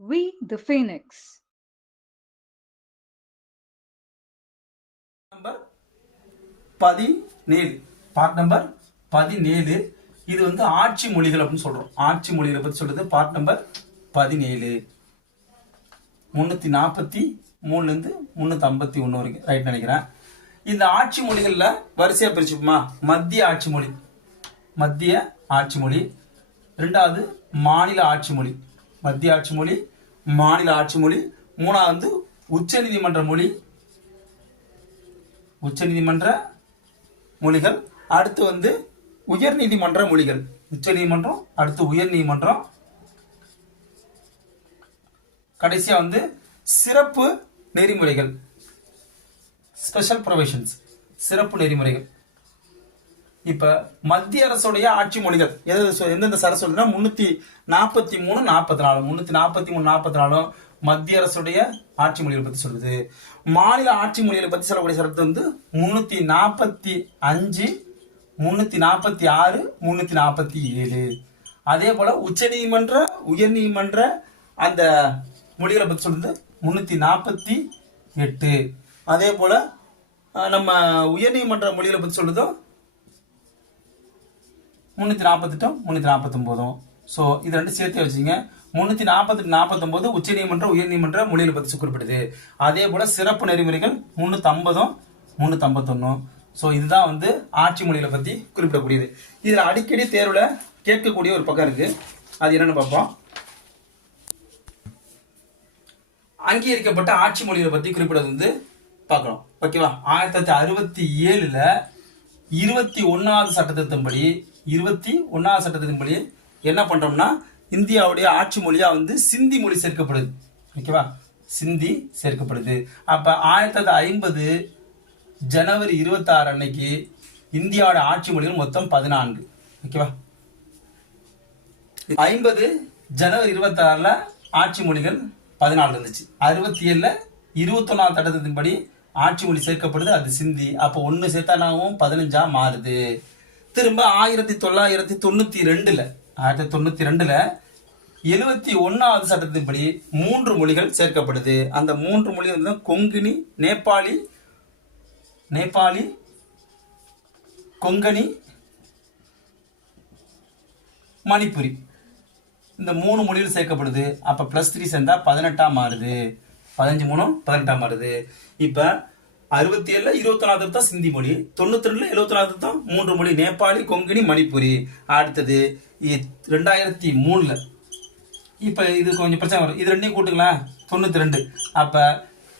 We the Phoenix. Number 17 part number 17. இது வந்து ஆட்சி மொழிகள் அப்படின்னு சொல்றோம். ஆட்சி மொழிகளை பத்தி சொல்றது பார்ட் நம்பர் 17. 343 இருந்து 351 வரைக்கும் ரைட் நினைக்கிறேன். இந்த ஆட்சி மொழிகள்ல வரிசையா பிரிச்சுப்போமா? மத்திய ஆட்சி மொழி, மத்திய ஆட்சி மொழி. ரெண்டாவது மாநில ஆட்சி மொழி, மத்திய ஆட்சி மொழி, மாநில ஆட்சி மொழி. மூணாவது உச்ச நீதிமன்ற மொழி, உச்ச நீதிமன்ற மொழிகள். அடுத்து வந்து உயர் நீதிமன்ற மொழிகள். உச்ச நீதிமன்றம், அடுத்து உயர் நீதிமன்றம், கடைசியா வந்து சிறப்பு நெறிமுறைகள், ஸ்பெஷல் ப்ரொவிஷன்ஸ், சிறப்பு நெறிமுறைகள். இப்ப மத்திய அரசுடைய ஆட்சி மொழிகள் எந்தெந்த சார சொல்லுன்னா 343 44 343 44 மத்திய அரசுடைய ஆட்சி மொழிகளை பத்தி சொல்லுது. மாநில ஆட்சி மொழிகளை பத்தி சொல்லக்கூடிய சரத்து வந்து 345 346 347. அதே போல உச்ச நீதிமன்ற உயர் நீதிமன்ற அந்த மொழிகளை பத்தி சொல்றது 348. அதே போல நம்ம உயர் நீதிமன்ற மொழிகளை பத்தி சொல்லுதோ 348 349. ஸோ இது ரெண்டு சேர்த்து வச்சுங்க. 348 49 உச்ச நீதிமன்ற உயர் நீதிமன்ற மொழிகளை பற்றி குறிப்பிடுது. அதே போல சிறப்பு நெறிமுறைகள் 350 351. ஸோ இதுதான் வந்து ஆட்சி மொழிகளை பற்றி குறிப்பிடக்கூடியது. இதில் அடிக்கடி தேர்வுல கேட்கக்கூடிய ஒரு பக்கம் இருக்கு. அது என்னன்னு பார்ப்போம். அங்கீகரிக்கப்பட்ட ஆட்சி மொழிகளை பற்றி குறிப்பிடுறது வந்து பார்க்கணும். ஓகேவா? 1967 21வது சட்டத்திட்டத்தின்படி 21வது சட்டத்தின்படி என்ன பண்றோம்னா இந்தியாவுடைய ஆட்சி மொழியா வந்து சிந்தி மொழி சேர்க்கப்படுது. ஓகேவா? சிந்தி சேர்க்கப்படுது. அப்ப 1950 ஜனவரி 26 அன்னைக்கு இந்தியாவோட ஆட்சி மொழிகள் மொத்தம் 14. ஓகேவா? 50 ஜனவரி 26 ஆட்சி மொழிகள் 14 இருந்துச்சு. 67 21வது சட்டத்தின்படி ஆட்சி மொழி சேர்க்கப்படுது, அது சிந்தி. அப்ப ஒன்னு சேர்த்தானாவும் 15 மாறுது. திரும்ப 1992 71வது சட்டத்தின்படி 3 மொழிகள் சேர்க்கப்படுது. அந்த 3 மொழிகள் வந்து கொங்கினி, நேபாளி, கொங்கணி, மணிப்புரி. இந்த 3 மொழிகள் சேர்க்கப்படுது. அப்ப +3 சேர்ந்தா 18 மாறுது. 15 3 18 மாறுது. இப்ப 67 21வது திருத்தம் சிந்தி மொழி, 92 74வது திருத்தம் 3 மொழி, நேபாளி, கொங்கணி, மணிப்புரி. அடுத்தது 2003 இப்ப இது கொஞ்சம் பிரச்சனை வரும். இது ரெண்டையும் கூட்டுங்களேன், 92. அப்ப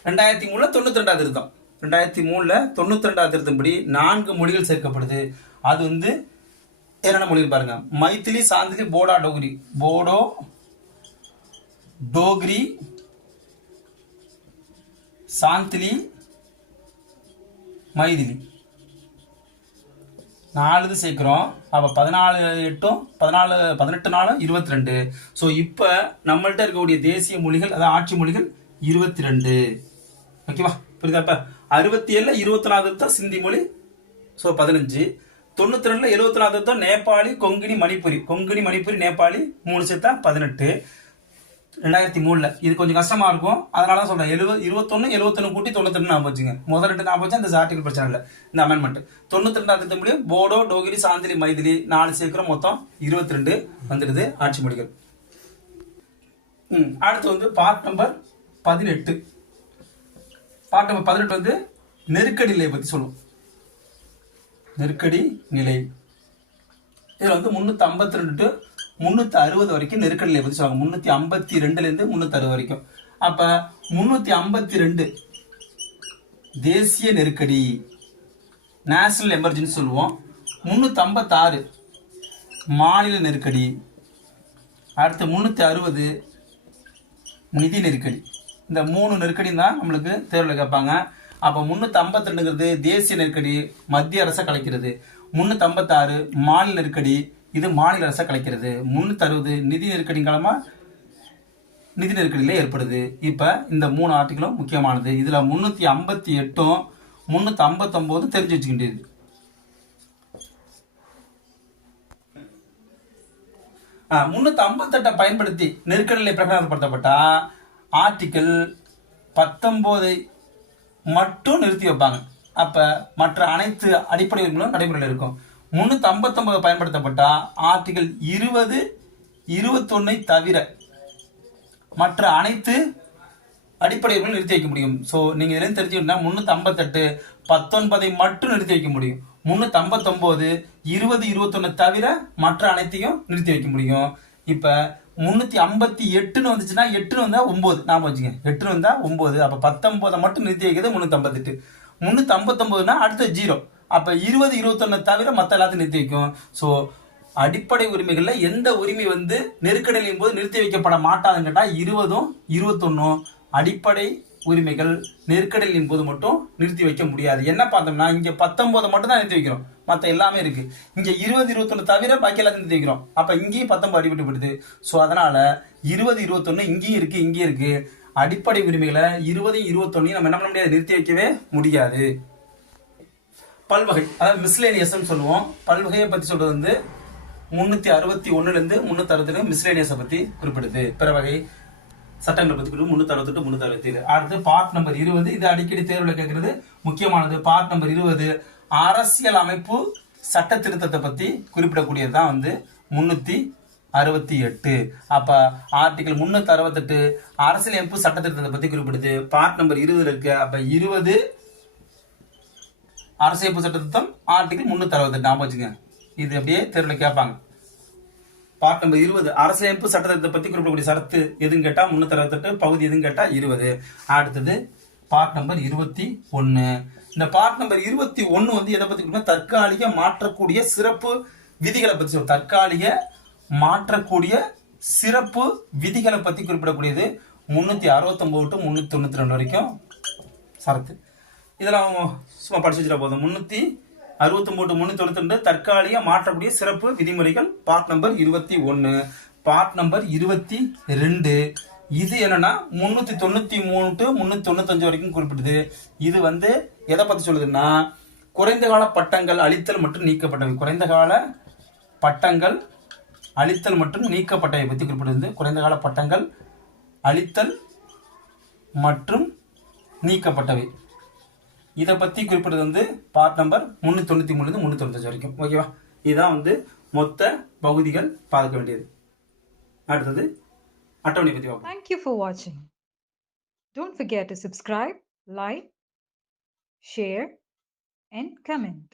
2003 92வது திருத்தம், 2003 92வது திருத்தம்படி 4 மொழிகள் சேர்க்கப்படுது. அது வந்து என்னென்ன மொழி பாருங்க: மைத்திலி, சாந்திலி, போடோ, டோக்ரி, சாந்திலி, மைதிலி. 4 சேர்க்கிறோம். அப்ப 18 4 22. ஸோ இப்ப நம்மள்ட்ட இருக்கக்கூடிய தேசிய மொழிகள், அதாவது ஆட்சி மொழிகள் 22. ஓகேவா? புரியுதா? இப்ப 67 24 சிந்தி மொழி, ஸோ 15. 92 74 நேபாளி, கொங்கினி, மணிப்புரி, நேபாளி 3 சேர்த்தா 18. 2003 இது கொஞ்சம் கஷ்டமா இருக்கும், அதனால தான் சொல்றேன். 21 71 கூட்டி 92 ஞாபகம் வச்சுங்க. முதல் 2 ஞாபகம் வச்சா இந்த ஆர்டிகல் பிரச்சனை இல்லை, இந்த அமெண்ட்மெண்ட். 92வது திருத்தம்படி போடோ, டோகிரி, சாந்திலி, மைதிலி 4 சேர்க்கிறோம், மொத்தம் 22 வந்துடுது ஆட்சி மொழிகள். அடுத்து வந்து பார்ட் நம்பர் 18. பார்ட் நம்பர் 18 வந்து நெருக்கடி நிலையை பத்தி சொல்லுவோம். நெருக்கடி நிலை இதுல வந்து 352 to 360 வரைக்கும் நெருக்கடி நிலையை பத்தி சொல்லுவாங்க. 352 இருந்து 360 வரைக்கும். அப்ப 352 தேசிய நெருக்கடி, நேஷனல் எமர்ஜென்சி சொல்லுவோம். 356 மாநில நெருக்கடி. அடுத்து 360 நிதி நெருக்கடி. இந்த 3 நெருக்கடி தான் நம்மளுக்கு தேர்வுல கேட்பாங்க. அப்ப 352ங்கிறது தேசிய நெருக்கடி, மத்திய அரசை கலைக்கிறது. 356 மாநில நெருக்கடி, இது மாநில அரசை கலைக்கிறது. 360 நிதி நெருக்கடி காலமா நிதி நெருக்கடியில ஏற்படுது. இப்ப இந்த 3 ஆர்டிகளும் முக்கியமானது. இதுல 358 359 தெரிஞ்சு வச்சுக்கிட்டது. 358 பயன்படுத்தி நெருக்கடிநிலை பிரகடனப்படுத்தப்பட்டா ஆர்டிகிள் 19 மட்டும் நிறுத்தி வைப்பாங்க. அப்ப மற்ற அனைத்து அடிப்படை உரிமைகளும் நடைமுறையில் இருக்கும். 359 பயன்படுத்தப்பட்டா ஆர்டிகிள் 20, 21 தவிர மற்ற அனைத்து அடிப்படை உரிமைகளும் நிறுத்தி வைக்க முடியும். ஸோ நீங்க இதுல தெரிஞ்சுக்கிட்டா 358 19 மட்டும் நிறுத்தி வைக்க முடியும். 359 20, 21 தவிர மற்ற அனைத்தையும் நிறுத்தி வைக்க முடியும். இப்ப 358 வந்துச்சுன்னா 8 வந்தா 9 நாம வச்சுங்க. 8 வந்தா 9. அப்ப 19 மட்டும் நிறுத்தி வைக்கிறது 358. 359னா அடுத்த 0. அப்ப 20, 21 தவிர மத்த எல்லாத்தையும் நிறுத்தி வைக்கும். ஸோ அடிப்படை உரிமைகள்ல எந்த உரிமை நெருக்கடியின் போது நிறுத்தி வைக்கப்பட மாட்டாதுன்னு கேட்டா 20, 21 அடிப்படை உரிமைகள் நெருக்கடியின் போது மட்டும் நிறுத்தி வைக்க முடியாது. என்ன பார்த்தோம்னா இங்க 19 மட்டும் தான் நிறுத்தி வைக்கிறோம், மத்த எல்லாமே இருக்கு. இங்க 20, 21 தவிர பாக்கி எல்லாத்தையும் நிறுத்தி வைக்கிறோம். அப்ப இங்கேயும் 19 அடிபட்டுப்படுது. ஸோ அதனால 20, 21 இங்கேயும் இருக்கு, இங்கேயும் இருக்கு. அடிப்படை உரிமைகளை 20, 21 நம்ம என்ன பண்ண முடியாது, நிறுத்தி வைக்கவே முடியாது. பல்வகை, அதாவது மிஸ்லேனியஸ் சொல்லுவோம். பல்வகையை பத்தி சொல்றது 361 இருந்து 362 மிஸ்லேனியஸை பத்தி குறிப்பிடுது. பிற வகை சட்டங்களை பத்தி 368, 367. அடுத்து பார்ட் நம்பர் 20. இது அடிக்கடி தேர்வுல கேட்கறது முக்கியமானது. பார்ட் நம்பர் 20 அரசியல் அமைப்பு சட்ட திருத்தத்தை பத்தி குறிப்பிடக்கூடியதுதான் 368. அப்ப ஆர்டிகல் 368 அரசியலமைப்பு சட்ட திருத்தத்தை பத்தி குறிப்பிடுது. பார்ட் நம்பர் 20 இருக்கு. அப்ப 20 அரசியலமைப்பு சட்ட திருத்தம், ஆர்டிகல் 368 ஞாபகம் வச்சுங்க. இது அப்படியே தேர்வுல கேட்பாங்க. பார்ட் நம்பர் 20 அரசியலமைப்பு சட்டத்தை பத்தி குறிப்பிடக்கூடிய சரத்து எதுன்னு கேட்டா 368, பகுதி எதுன்னு கேட்டா 20. அடுத்தது பார்ட் நம்பர் 21. இந்த பார்ட் நம்பர் 21 எதை பத்தி குறிப்பிட, தற்காலிக மாற்றக்கூடிய சிறப்பு விதிகளை பத்தி சொல்லும். தற்காலிக மாற்றக்கூடிய சிறப்பு விதிகளை பத்தி குறிப்பிடக்கூடியது 369 to 392 வரைக்கும் சரத்து. இதெல்லாம் சும்மா படிச்சு வச்சுட்டா போதும். 369, 392 தற்காலிக மாற்றக்கூடிய சிறப்பு விதிமுறைகள் பார்ட் நம்பர் 21. பார்ட் நம்பர் 22 இது என்னன்னா 393 to 395 வரைக்கும் குறிப்பிடுது. இது எதை பத்தி சொல்லுதுன்னா குறைந்த கால பட்டங்கள் அளித்தல் மற்றும் நீக்கப்பட்டவை. குறைந்த கால பட்டங்கள் அளித்தல் மற்றும் நீக்கப்பட்டவை பத்தி குறிப்பிடுது. குறைந்த கால பட்டங்கள் அளித்தல் மற்றும் நீக்கப்பட்டவை இதை பத்தி குறிப்பிடுறது பார்ட் நம்பர் 393 to 395 வரைக்கும். ஓகேவா? இதுதான் மொத்த பகுதிகள் பார்க்க வேண்டியது. அடுத்தது அட்டவணை பத்தி பார்ப்போம். Thank you for watching. Don't forget to subscribe, like, share and comment.